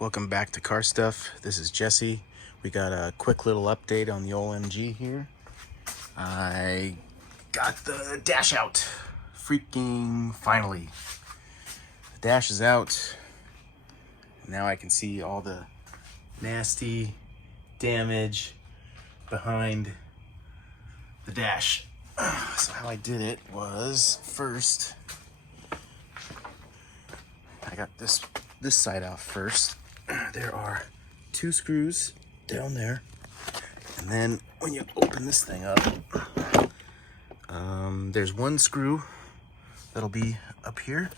Welcome back to Car Stuff. This is Jesse. We got a quick little update on the OMG here. I got the dash out. Freaking finally. The dash is out. Now I can see all the nasty damage behind the dash. So how I did it was, first I got this side out first. There are two screws down there, and then when you open this thing up, there's one screw that'll be up here,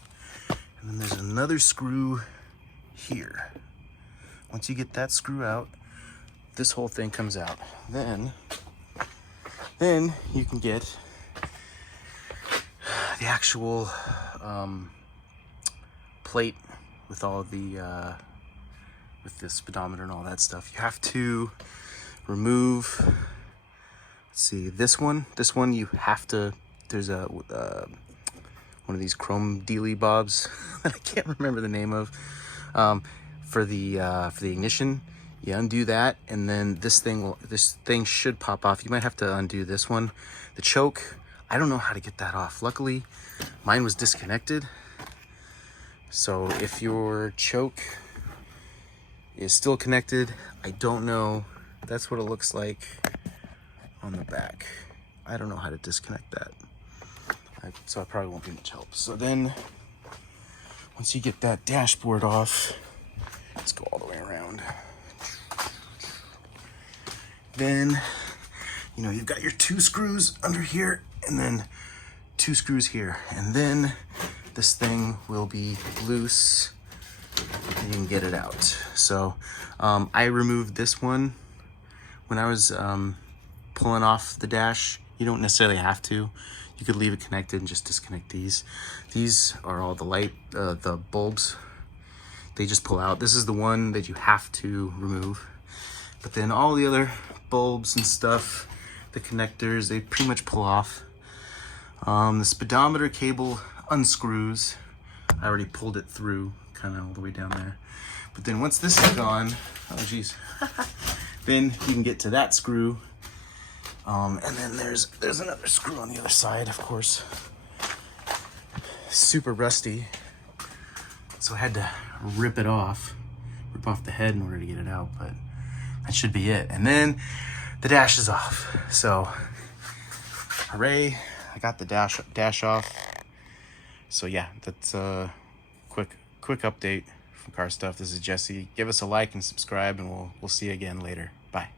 and then there's another screw here. Once you get that screw out, this whole thing comes out. Then you can get the actual plate with all the with the speedometer and all that stuff. You have to remove, let's see, this one you have to, there's a one of these chrome dealy bobs that I can't remember the name of, for the ignition. You undo that, and then this thing should pop off. You might have to undo this one. The choke, I don't know how to get that off. Luckily mine was disconnected, so if your choke is still connected, I don't know. That's what it looks like on the back. I don't know how to disconnect that, so I probably won't be much help. So then once you get that dashboard off, let's go all the way around. Then, you know, you've got your two screws under here and then two screws here, and then this thing will be loose and you can get it out. So I removed this one when I was pulling off the dash. You don't necessarily have to. You could leave it connected and just disconnect these. These are all the light, the bulbs. They just pull out. This is the one that you have to remove. But then all the other bulbs and stuff, the connectors, they pretty much pull off. The speedometer cable unscrews. I already pulled it through, kind of all the way down there. But then once this is gone, oh geez, then you can get to that screw. And then there's another screw on the other side, of course. Super rusty, so I had to rip off the head in order to get it out, but that should be it. And then the dash is off. So hooray, I got the dash off. So yeah, that's a quick update from Car Stuff. This is Jesse. Give us a like and subscribe, and we'll see you again later. Bye.